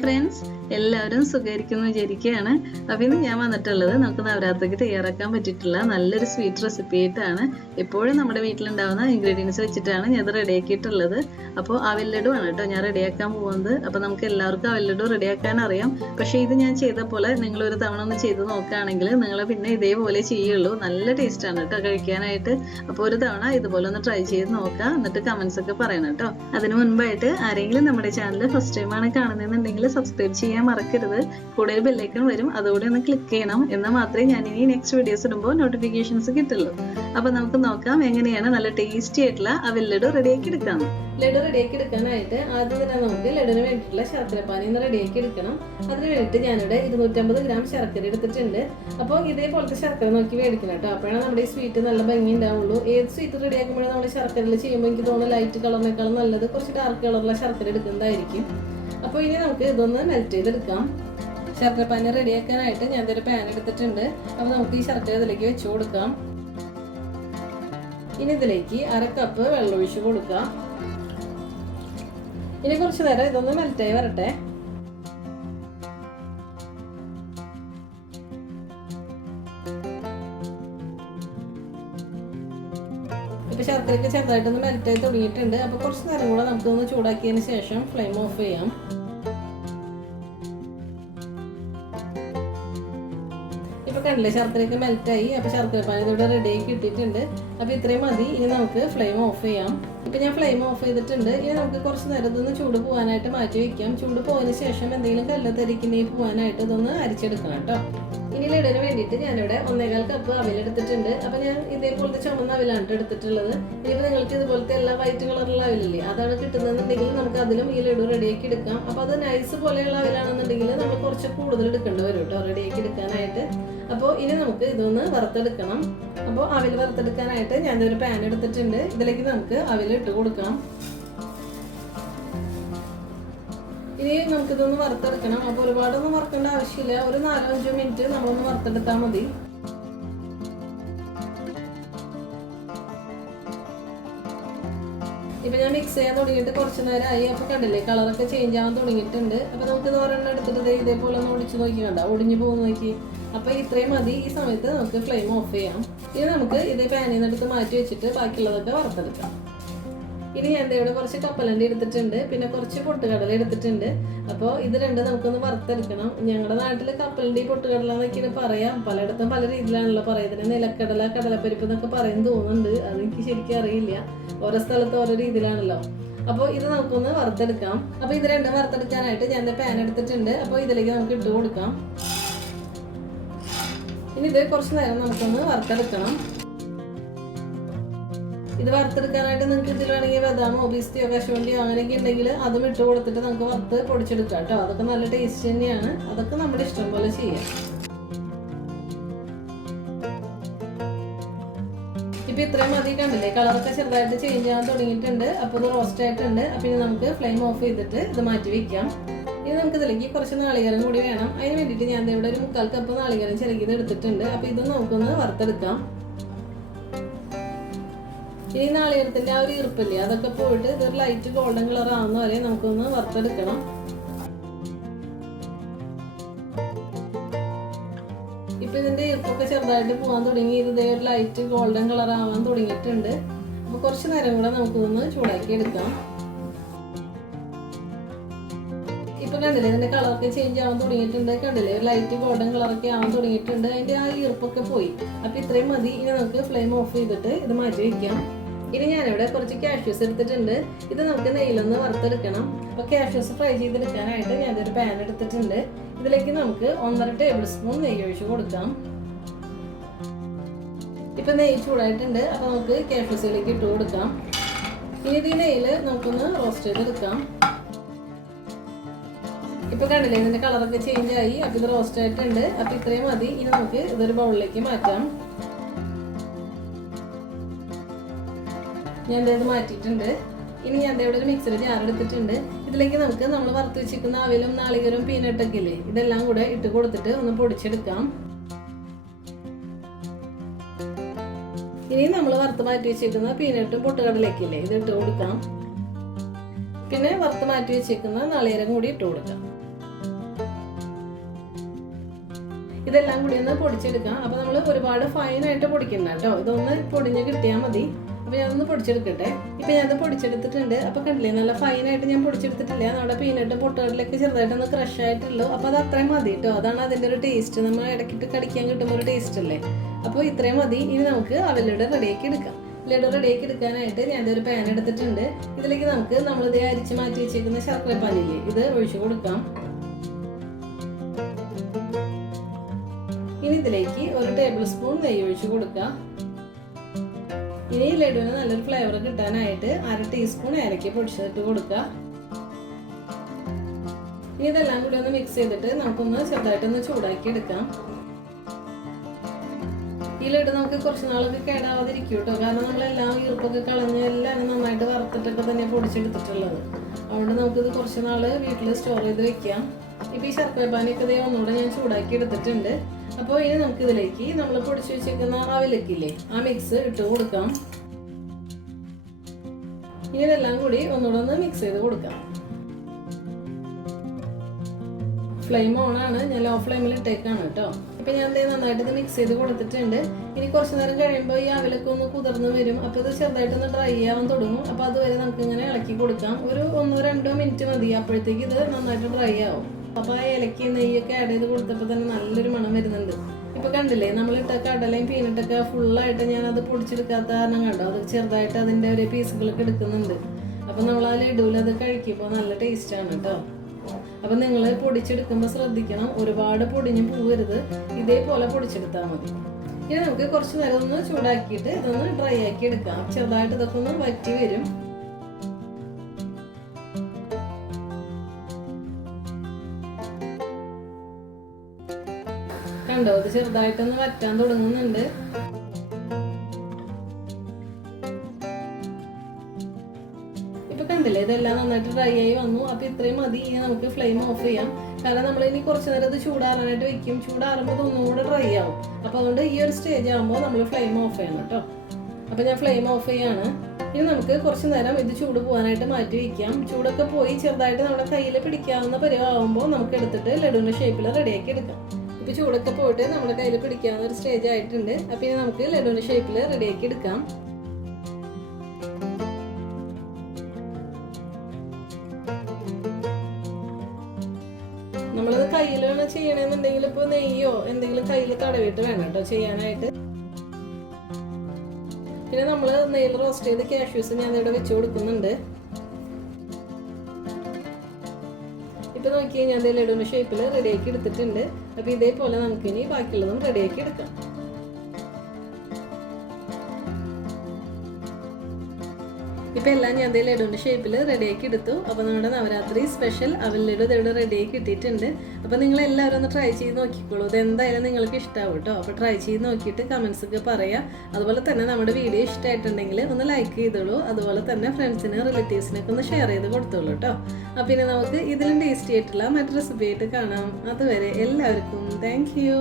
Friends, എല്ലാവരും സുഖമായിരിക്കുന്നു വിചാരിക്കുകയാണ്. അപ്പോൾ ഇന്ന് ഞാൻ വന്നിട്ടുള്ളത് നമുക്ക് നവരാത്രിക്ക് തയ്യാറാക്കാൻ പറ്റിയിട്ടുള്ള നല്ലൊരു സ്വീറ്റ് റെസിപ്പി ആയിട്ടാണ്. എപ്പോഴും നമ്മുടെ വീട്ടിലുണ്ടാകുന്ന ഇൻഗ്രീഡിയൻസ് വെച്ചിട്ടാണ് ഞാൻ ഇത് റെഡിയാക്കിയിട്ടുള്ളത്. അപ്പോൾ അവിൽ ലഡു ആണ് കേട്ടോ ഞാൻ റെഡിയാക്കാൻ പോകുന്നത്. അപ്പോൾ നമുക്ക് എല്ലാവർക്കും അവിൽ ലഡു റെഡിയാക്കാൻ അറിയാം. പക്ഷേ ഇത് ഞാൻ ചെയ്ത പോലെ നിങ്ങളൊരു തവണ ഒന്ന് ചെയ്ത് നോക്കുകയാണെങ്കിൽ നിങ്ങൾ പിന്നെ ഇതേപോലെ ചെയ്യുള്ളൂ. നല്ല ടേസ്റ്റാണ് കേട്ടോ കഴിക്കാനായിട്ട്. അപ്പോൾ ഒരു തവണ ഇതുപോലെ ഒന്ന് ട്രൈ ചെയ്ത് നോക്കുക, എന്നിട്ട് കമൻസ് ഒക്കെ പറയണം കേട്ടോ. അതിന് മുൻപായിട്ട് ആരെങ്കിലും നമ്മുടെ ചാനൽ ഫസ്റ്റ് ടൈമാണ് കാണുന്നതെന്നുണ്ടെങ്കിൽ സബ്സ്ക്രൈബ് ചെയ്യാൻ മറക്കരുത്. കൂടെ ഒരു ബെല്ലൈക്കൺ വരും, അതുകൂടി ഒന്ന് ക്ലിക്ക് ചെയ്യണം. എന്നാൽ മാത്രമേ ഞാൻ ഇനി നെക്സ്റ്റ് വീഡിയോസ് ഇടുമ്പോൾ നോട്ടിഫിക്കേഷൻസ് കിട്ടുള്ളൂ. അപ്പോൾ നമുക്ക് നോക്കാം എങ്ങനെയാണ് നല്ല ടേസ്റ്റി ആയിട്ടുള്ള അവിൽ ലഡു റെഡിയാക്കി എടുക്കാം. ലഡു റെഡിയാക്കി എടുക്കാനായിട്ട് ആദ്യം തന്നെ നമുക്ക് ലഡുവിന് വേണ്ടിയിട്ടുള്ള ശർക്കരപ്പാനി റെഡിയാക്കി എടുക്കണം. അതിന് വേണ്ടിയിട്ട് ഞാനിവിടെ 250 ഗ്രാം ശർക്കര എടുത്തിട്ടുണ്ട്. അപ്പോൾ ഇതേപോലത്തെ ശർക്കര നോക്കി മേടിക്കണം കേട്ടോ. അപ്പോഴാണ് നമ്മുടെ ഈ സ്വീറ്റ് നല്ല ഭംഗി ഉണ്ടാവുള്ളൂ. ഏത് സ്വീറ്റ് റെഡിയാക്കുമ്പോഴേ നമ്മൾ ശർക്കരയിൽ ചെയ്യുമ്പോൾ എനിക്ക് തോന്നുന്നു ലൈറ്റ് കളറിനേക്കാളും നല്ലത് കുറച്ച് ഡാർക്ക് കളറുള്ള ശർക്കര എടുക്കുന്നതായിരിക്കും. അപ്പോൾ ഇനി നമുക്ക് ഇതൊന്ന് മെൽറ്റ് ചെയ്തെടുക്കാം. ശർക്കരപ്പാനി റെഡിയാക്കാനായിട്ട് ഞാൻ ഒരു പാൻ എടുത്തിട്ടുണ്ട്. അപ്പോൾ നമുക്ക് ഈ ശർക്കര ഇതിലേക്ക് വെച്ച് കൊടുക്കാം. ഇനി ഇതിലേക്ക് 1/2 കപ്പ് വെള്ളം ഒഴിച്ച് കൊടുക്കാം. ഇനി കുറച്ച് നേരം ഇതൊന്ന് മെൽറ്റായി വരട്ടെ. ഇപ്പൊ ശർക്കരയ്ക്ക് ചെറുതായിട്ടൊന്ന് മെൽറ്റായി തുടങ്ങിയിട്ടുണ്ട്. അപ്പൊ കുറച്ച് നേരം കൂടെ നമുക്കൊന്ന് ചൂടാക്കിയതിന് ശേഷം ഫ്ലെയിം ഓഫ് ചെയ്യാം. ഇപ്പൊ കണ്ടില്ലേ, ശർക്കരയൊക്കെ മെൽറ്റായി. അപ്പൊ ശർക്കരപ്പാനി ഇവിടെ റെഡി ആയി കിട്ടിയിട്ടുണ്ട്. അപ്പൊ ഇത്രയും മതി. ഇനി നമുക്ക് ഫ്ലെയിം ഓഫ് ചെയ്യാം. ഇപ്പൊ ഞാൻ ഫ്ലെയിം ഓഫ് ചെയ്തിട്ടുണ്ട്. ഇനി നമുക്ക് കുറച്ച് നേരം ഇതൊന്ന് ചൂട് പോകാനായിട്ട് മാറ്റി വെക്കാം. ചൂട് പോയതിനു ശേഷം എന്തെങ്കിലും കല്ലത്തരിക്കിനെ പോകാനായിട്ട് ഇതൊന്ന് അരിച്ചെടുക്കണം കേട്ടോ. ഇനി ലഡുവിന് വേണ്ടിയിട്ട് ഞാനിവിടെ 1/4 കപ്പ് അവിലെടുത്തിട്ടുണ്ട്. അപ്പൊ ഞാൻ ഇതേപോലത്തെ ചുമന്ന അവിലാണ് എടുത്തിട്ടുള്ളത്. ഇനിയിപ്പോൾ നിങ്ങൾക്ക് ഇതുപോലത്തെ എല്ലാ വൈറ്റ് കളറുള്ള അവിലില്ലേ, അതാണ് കിട്ടുന്നതെന്നുണ്ടെങ്കിൽ നമുക്ക് അതിലും ഈ ലഡു റെഡിയാക്കി എടുക്കാം. അപ്പൊ അത് നൈസ് പോലെയുള്ള അവിലാണെന്നുണ്ടെങ്കിൽ നമ്മൾ കുറച്ച് കൂടുതൽ എടുക്കേണ്ടി വരും കേട്ടോ റെഡിയാക്കി എടുക്കാനായിട്ട്. അപ്പോൾ ഇനി നമുക്ക് ഇതൊന്ന് വറുത്തെടുക്കണം. അപ്പോൾ അവിൽ വറുത്തെടുക്കാനായിട്ട് ഞാൻ ഒരു പാൻ എടുത്തിട്ടുണ്ട്. ഇതിലേക്ക് നമുക്ക് അവിൽ ഇട്ട് കൊടുക്കാം. ഇനി നമുക്കിതൊന്ന് വറുത്തെടുക്കണം. അപ്പോൾ ഒരുപാടൊന്നും വറുക്കേണ്ട ആവശ്യമില്ല. ഒരു 4-5 മിനിറ്റ് നമ്മളൊന്ന് വറുത്തെടുത്താൽ മതി. ഇപ്പൊ ഞാൻ മിക്സ് ചെയ്യാൻ തുടങ്ങിയിട്ട് കുറച്ച് നേരമായി. അപ്പൊ കണ്ടില്ലേ, കളറൊക്കെ ചേഞ്ച് ആവാൻ തുടങ്ങിയിട്ടുണ്ട്. അപ്പൊ നമുക്ക് ഒരെണ്ണം എടുത്തിട്ട് ഇതേപോലെ ഒന്ന് ഒടിച്ച് നോക്കി, കണ്ട ഒടിഞ്ഞു പോകുന്ന നോക്കി. അപ്പൊ ഇത്രയും മതി. ഈ സമയത്ത് നമുക്ക് ഫ്ലെയിം ഓഫ് ചെയ്യാം. ഇനി നമുക്ക് ഇതേ പാനിൽ നിന്ന് എടുത്ത് മാറ്റി വെച്ചിട്ട് ബാക്കിയുള്ളതൊക്കെ വറുത്തെടുക്കാം. ഇനി ഞാൻ ഇവിടെ കുറച്ച് കപ്പലണ്ടി എടുത്തിട്ടുണ്ട്, പിന്നെ കുറച്ച് പൊട്ടുകടല എടുത്തിട്ടുണ്ട്. അപ്പോൾ ഇത് രണ്ടും നമുക്കൊന്ന് വറുത്തെടുക്കണം. ഞങ്ങളുടെ നാട്ടിൽ കപ്പലണ്ടി പൊട്ടുകടല എന്നൊക്കെയാണ് പറയാം. പലയിടത്തും പല രീതിയിലാണല്ലോ പറയുന്നത്. നിലക്കടല, കടലപ്പരിപ്പ് എന്നൊക്കെ പറയുന്നു തോന്നുന്നുണ്ട്. അതെനിക്ക് ശരിക്കും അറിയില്ല. ഓരോ സ്ഥലത്ത് ഓരോ രീതിയിലാണല്ലോ. അപ്പോൾ ഇത് നമുക്കൊന്ന് വറുത്തെടുക്കാം. അപ്പോൾ ഇത് രണ്ടും വറുത്തെടുക്കാനായിട്ട് ഞാൻ പാൻ എടുത്തിട്ടുണ്ട്. അപ്പോൾ ഇതിലേക്ക് നമുക്ക് ഇട്ട് കൊടുക്കാം. ഇനി ഇത് കുറച്ച് നേരം നമുക്കൊന്ന് വറുത്തെടുക്കണം. ഇത് വറുത്തെടുക്കാനായിട്ട് നിങ്ങൾക്ക് ഇതിൽ വേണമെങ്കിൽ ബദാമോ പിസ്തയോ കശുവണ്ടിയോ അങ്ങനെയൊക്കെ ഉണ്ടെങ്കിൽ അതും ഇട്ട് കൊടുത്തിട്ട് നമുക്ക് വറുത്ത് പൊടിച്ചെടുക്കാം കേട്ടോ. അതൊക്കെ നല്ല ടേസ്റ്റ് തന്നെയാണ്. അതൊക്കെ നമ്മുടെ ഇഷ്ടം പോലെ ചെയ്യാം. ഇപ്പൊ ഇത്രയും മതി. കണ്ടില്ലേ, കളറൊക്കെ ചെറുതായിട്ട് ചേഞ്ച് ചെയ്യാൻ തുടങ്ങിയിട്ടുണ്ട്. അപ്പോൾ ഇത് റോസ്റ്റ് ആയിട്ടുണ്ട്. അപ്പൊ ഇനി നമുക്ക് ഫ്ലെയിം ഓഫ് ചെയ്തിട്ട് ഇത് മാറ്റി വെക്കാം. ഇനി നമുക്ക് ഇതിലേക്ക് കുറച്ച് നാളികേരം കൂടി വേണം. അതിന് വേണ്ടിയിട്ട് ഞാൻ ഇവിടെ ഒരു 1/4 കപ്പ് നാളികേരം ചിരകിയത് എടുത്തിട്ടുണ്ട്. അപ്പൊ ഇത് നമുക്കൊന്ന് വറുത്തെടുക്കാം. ഈ നാളികേരത്തിന്റെ ആ ഒരു ഈർപ്പില്ലേ, അതൊക്കെ പോയിട്ട് ഇതൊരു ലൈറ്റ് ഗോൾഡൻ കളർ ആവുന്ന വരെ നമുക്കൊന്ന് വറുത്തെടുക്കണം. ഇപ്പൊ ഇതിന്റെ ഈർപ്പൊക്കെ ചെറുതായിട്ട് പോകാൻ തുടങ്ങി. ഇതേ ഒരു ലൈറ്റ് ഗോൾഡൻ കളർ ആവാൻ തുടങ്ങിയിട്ടുണ്ട്. അപ്പൊ കുറച്ച് നേരം കൂടെ നമുക്കൊന്ന് ചൂടാക്കി എടുക്കാം. ഇപ്പൊ കണ്ടില്ലേ, ഇതിന്റെ കളറൊക്കെ ചേഞ്ച് ആവാൻ തുടങ്ങിയിട്ടുണ്ട്. കണ്ടില്ലേ, ലൈറ്റ് ഗോൾഡൻ കളറൊക്കെ ആവാൻ തുടങ്ങിയിട്ടുണ്ട്. അതിന്റെ ആ ഈർപ്പൊക്കെ പോയി. അപ്പൊ ഇത്രയും മതി. ഇനി നമുക്ക് ഫ്ലെയിം ഓഫ് ചെയ്തിട്ട് ഇത് മാറ്റി വെക്കാം. ഇനി ഞാനിവിടെ കുറച്ച് കാഷ്യൂസ് എടുത്തിട്ടുണ്ട്. ഇത് നമുക്ക് നെയ്യിലൊന്ന് വറുത്തെടുക്കണം. അപ്പോൾ കാഷ്യൂസ് ഫ്രൈ ചെയ്തെടുക്കാനായിട്ട് ഞാനൊരു പാൻ എടുത്തിട്ടുണ്ട്. ഇതിലേക്ക് നമുക്ക് 1.5 ടേബിൾ സ്പൂൺ നെയ്യ് ഒഴിച്ച് കൊടുക്കാം. ഇപ്പൊ നെയ്യ് ചൂടായിട്ടുണ്ട്. അപ്പോൾ നമുക്ക് കാഷ്യൂസിലേക്ക് ഇട്ട് കൊടുക്കാം. ഇനി ഇത് നെയ്യിൽ നമുക്കൊന്ന് റോസ്റ്റ് ചെയ്തെടുക്കാം. ഇപ്പൊ കണ്ടില്ലേ, ഇതിന്റെ കളറൊക്കെ ചേഞ്ച് ആയി. അപ്പൊ ഇത് റോസ്റ്റ് ആയിട്ടുണ്ട്. അപ്പൊ ഇത്രയും മതി. ഇനി നമുക്ക് ഇതൊരു ബൗളിലേക്ക് മാറ്റാം. ഞാൻ ഇത് മാറ്റിയിട്ടുണ്ട്. ഇനി ഞാൻ ഇവിടെ ഒരു മിക്സർ ജാർ എടുത്തിട്ടുണ്ട്. ഇതിലേക്ക് നമുക്ക് നമ്മൾ വറുത്ത് വെച്ചിരിക്കുന്ന അവിലും നാളികേരവും പീനട്ടൊക്കെ ഇല്ലേ, ഇതെല്ലാം കൂടെ ഇട്ട് കൊടുത്തിട്ട് ഒന്ന് പൊടിച്ചെടുക്കാം. ഇനി നമ്മൾ വറുത്ത് മാറ്റി വെച്ചിരിക്കുന്ന പീനട്ടും പൊട്ടുകടലയൊക്കെ ഇല്ലേ, ഇത് ഇട്ട് കൊടുക്കാം. പിന്നെ വറുത്ത് മാറ്റി വെച്ചേക്കുന്ന നാളികേരം കൂടി ഇട്ട് കൊടുക്കാം. ഇതെല്ലാം കൂടി ഒന്ന് പൊടിച്ചെടുക്കാം. അപ്പോൾ നമ്മൾ ഒരുപാട് ഫൈനായിട്ട് പൊടിക്കണ്ട കേട്ടോ, ഇതൊന്ന് പൊടിഞ്ഞ് കിട്ടിയാൽ മതി. അപ്പോൾ ഞാനൊന്ന് പൊടിച്ചെടുക്കട്ടെ. ഇപ്പം ഞാനത് പൊടിച്ചെടുത്തിട്ടുണ്ട്. അപ്പോൾ കണ്ടില്ലേ, നല്ല ഫൈനായിട്ട് ഞാൻ പൊടിച്ചെടുത്തിട്ടില്ല. നമ്മുടെ പീനട്ട് പൊട്ടുകടലൊക്കെ ചെറുതായിട്ടൊന്ന് ക്രഷ് ആയിട്ടുള്ളൂ. അപ്പോൾ അത് അത്രയും മതി കേട്ടോ, അതാണ് അതിൻ്റെ ഒരു ടേസ്റ്റ്. നമ്മൾ ഇടയ്ക്കിട്ട് കടിക്കാൻ കിട്ടുമ്പോൾ ഒരു ടേസ്റ്റ് അല്ലേ. അപ്പോൾ ഇത്രയും മതി. ഇനി നമുക്ക് അവലൂടെ റെഡിയാക്കി എടുക്കാം. ലഡു റെഡിയാക്കി എടുക്കാനായിട്ട് ഞാനൊരു പാൻ എടുത്തിട്ടുണ്ട്. ഇതിലേക്ക് നമുക്ക് നമ്മളിത് അരിച്ച് മാറ്റി വെച്ചേക്കുന്ന ശർക്കര പാനില്ലേ, ഇത് ഒഴിച്ചു കൊടുക്കാം. ഇനി ഇതിലേക്ക് 1 ടേബിൾ സ്പൂൺ നെയ്യ് ഒഴിച്ചു കൊടുക്കാം. ഇനി ലഡുവിന് നല്ലൊരു ഫ്ലേവർ കിട്ടാനായിട്ട് 1/2 ടീസ്പൂൺ ഏലക്ക പൊടിച്ചിട്ട് കൊടുക്കുക. ഇനി ഇതെല്ലാം കൂടി ഒന്ന് മിക്സ് ചെയ്തിട്ട് നമുക്കൊന്ന് ചെറുതായിട്ടൊന്ന് ചൂടാക്കി എടുക്കാം. ഈ ലഡു നമുക്ക് കുറച്ച് നാളൊക്കെ കേടാവാതിരിക്കും കേട്ടോ, കാരണം നമ്മളെല്ലാം ഈർപ്പൊക്കെ കളഞ്ഞ് എല്ലാം നന്നായിട്ട് വറുത്തിട്ടൊക്കെ തന്നെ പൊടിച്ചെടുത്തിട്ടുള്ളത്. അതുകൊണ്ട് നമുക്കിത് കുറച്ച് നാൾ വീട്ടിൽ സ്റ്റോർ ചെയ്ത് വെക്കാം. ഇപ്പം ഈ ശർക്കര പാനിയൊക്കെ ഇതേ ഒന്നുകൂടെ ഞാൻ ചൂടാക്കി എടുത്തിട്ടുണ്ട്. അപ്പോൾ ഇനി നമുക്കിതിലേക്ക് നമ്മൾ പൊടിച്ച് വെച്ചേക്കുന്ന അവലക്കില്ലേ, ആ മിക്സ് ഇട്ട് കൊടുക്കാം. ഇനി ഇതെല്ലാം കൂടി ഒന്നുകൂടെ ഒന്ന് മിക്സ് ചെയ്ത് കൊടുക്കാം. ഫ്ലെയിം ഓൺ ആണ്, ഞാൻ ലോ ഫ്ലെയിമിൽ ഇട്ടേക്കാണ് കേട്ടോ. ഇപ്പം ഞാൻ നന്നായിട്ട് ഇത് മിക്സ് ചെയ്ത് കൊടുത്തിട്ടുണ്ട്. ഇനി കുറച്ച് നേരം കഴിയുമ്പോൾ ഈ അവലൊക്കെ ഒന്ന് കുതിർന്ന് വരും. അപ്പോൾ ഇത് ചെറുതായിട്ടൊന്ന് ഡ്രൈ ആവാൻ തുടങ്ങും. അപ്പോൾ അതുവരെ നമുക്ക് ഇങ്ങനെ ഇളക്കി കൊടുക്കാം. ഒരു 1-2 മിനിറ്റ് മതി, അപ്പോഴത്തേക്ക് ഇത് നന്നായിട്ട് ഡ്രൈ ആവും. അപ്പോൾ ആ ഇലക്കി നെയ്യൊക്കെ ആഡ് ചെയ്ത് കൊടുത്തപ്പോൾ തന്നെ നല്ലൊരു മണം വരുന്നുണ്ട്. ഇപ്പോൾ കണ്ടില്ലേ, നമ്മളിട്ട കടലയും പീനട്ടൊക്കെ ഫുള്ളായിട്ട് ഞാനത് പൊടിച്ചെടുക്കാത്ത കാരണം കണ്ടോ, അത് ചെറുതായിട്ട് അതിൻ്റെ ഒരു പീസുകളൊക്കെ എടുക്കുന്നുണ്ട്. അപ്പോൾ നമ്മൾ ആ ലഡുവിൽ അത് കഴിക്കുമ്പോൾ നല്ല ടേസ്റ്റാണ് കേട്ടോ. അപ്പം നിങ്ങൾ പൊടിച്ചെടുക്കുമ്പോൾ ശ്രദ്ധിക്കണം, ഒരുപാട് പൊടിഞ്ഞ് പോവരുത്, ഇതേപോലെ പൊടിച്ചെടുത്താൽ മതി. ഇനി നമുക്ക് കുറച്ച് നേരം ഒന്ന് ചൂടാക്കിയിട്ട് ഇതൊന്ന് ഡ്രൈ ആക്കി എടുക്കാം. ചെറുതായിട്ട് ഇതൊക്കെ ഒന്ന് വറ്റി വരും. കണ്ടോ, ഇത് ചെറുതായിട്ടൊന്ന് വറ്റാൻ തുടങ്ങുന്നുണ്ട്. കണ്ടില്ലേ, ഇതെല്ലാം നന്നായിട്ട് ഡ്രൈ ആയി വന്നു. അപ്പോൾ ഇത്രയും മതി. ഇനി നമുക്ക് ഫ്ലെയിം ഓഫ് ചെയ്യാം. കാരണം നമ്മൾ ഇനി കുറച്ച് നേരം ഇത് ചൂടാറാനായിട്ട് വെക്കും. ചൂടാറുമ്പോൾ ഇത് ഒന്നുകൂടെ ഡ്രൈ ആവും. അപ്പോൾ അതുകൊണ്ട് ഈ ഒരു സ്റ്റേജ് ആകുമ്പോൾ നമ്മൾ ഫ്ലെയിം ഓഫ് ചെയ്യണം കേട്ടോ. അപ്പോൾ ഞാൻ ഫ്ലെയിം ഓഫ് ചെയ്യാണ്. ഇനി നമുക്ക് കുറച്ച് നേരം ഇത് ചൂട് പോകാനായിട്ട് മാറ്റി വയ്ക്കാം. ചൂടൊക്കെ പോയി ചെറുതായിട്ട് നമ്മുടെ കയ്യിൽ പിടിക്കാവുന്ന പരിവാകുമ്പോൾ നമുക്ക് എടുത്തിട്ട് ലഡുവിൻ്റെ ഷേപ്പിൽ റെഡിയാക്കി എടുക്കാം. ഇപ്പോൾ ചൂടൊക്കെ പോയിട്ട് നമ്മുടെ കയ്യിൽ പിടിക്കാവുന്ന ഒരു സ്റ്റേജ് ആയിട്ടുണ്ട്. അപ്പോൾ ഇനി നമുക്ക് ലഡുവിൻ്റെ ഷേപ്പിൽ റെഡിയാക്കി എടുക്കാം. നമ്മളത് കയ്യിലാണ് ചെയ്യണമെന്നുണ്ടെങ്കിൽ ഇപ്പോൾ നെയ്യോ എന്തെങ്കിലും കയ്യിൽ തടവിട്ട് വേണം കേട്ടോ ചെയ്യാനായിട്ട്. പിന്നെ നമ്മൾ നെയ്യിൽ റോസ്റ്റ് ചെയ്ത് കാഷ്യൂസ് ഞാൻ ഇവിടെ വെച്ച് കൊടുക്കുന്നുണ്ട്. ഇപ്പം നോക്കി ഞാൻ ലഡുവിൻ്റെ ഷേപ്പിൽ റെഡിയാക്കി എടുത്തിട്ടുണ്ട്. അപ്പോൾ ഇതേപോലെ നമുക്കിനി ബാക്കിയുള്ളതും റെഡിയാക്കി എടുക്കാം. ഇപ്പം എല്ലാം ഞാൻ ലഡുവിൻ്റെ ഷേപ്പിൽ റെഡിയാക്കി എടുത്തു. അപ്പോൾ നമ്മുടെ നവരാത്രി സ്പെഷ്യൽ അവൽ ലഡു ഇവിടെ റെഡിയാക്കി കിട്ടിയിട്ടുണ്ട്. അപ്പോൾ നിങ്ങൾ എല്ലാവരും ഒന്ന് ട്രൈ ചെയ്ത് നോക്കിക്കോളൂ. ഇത് എന്തായാലും നിങ്ങൾക്ക് ഇഷ്ടമാവും കേട്ടോ. അപ്പോൾ ട്രൈ ചെയ്ത് നോക്കിയിട്ട് കമൻസ് ഒക്കെ പറയാം. അതുപോലെ തന്നെ നമ്മുടെ വീഡിയോ ഇഷ്ടമായിട്ടുണ്ടെങ്കിൽ ഒന്ന് ലൈക്ക് ചെയ്തോളൂ. അതുപോലെ തന്നെ ഫ്രണ്ട്സിന് റിലേറ്റീവ്സിനൊക്കെ ഒന്ന് ഷെയർ ചെയ്ത് കൊടുത്തോളൂ കേട്ടോ. അപ്പോൾ പിന്നെ നമുക്ക് ഇതിലും ടേസ്റ്റി ആയിട്ടുള്ള മറ്റു റെസിപ്പി ആയിട്ട് കാണാം. അതുവരെ എല്ലാവർക്കും താങ്ക് യു.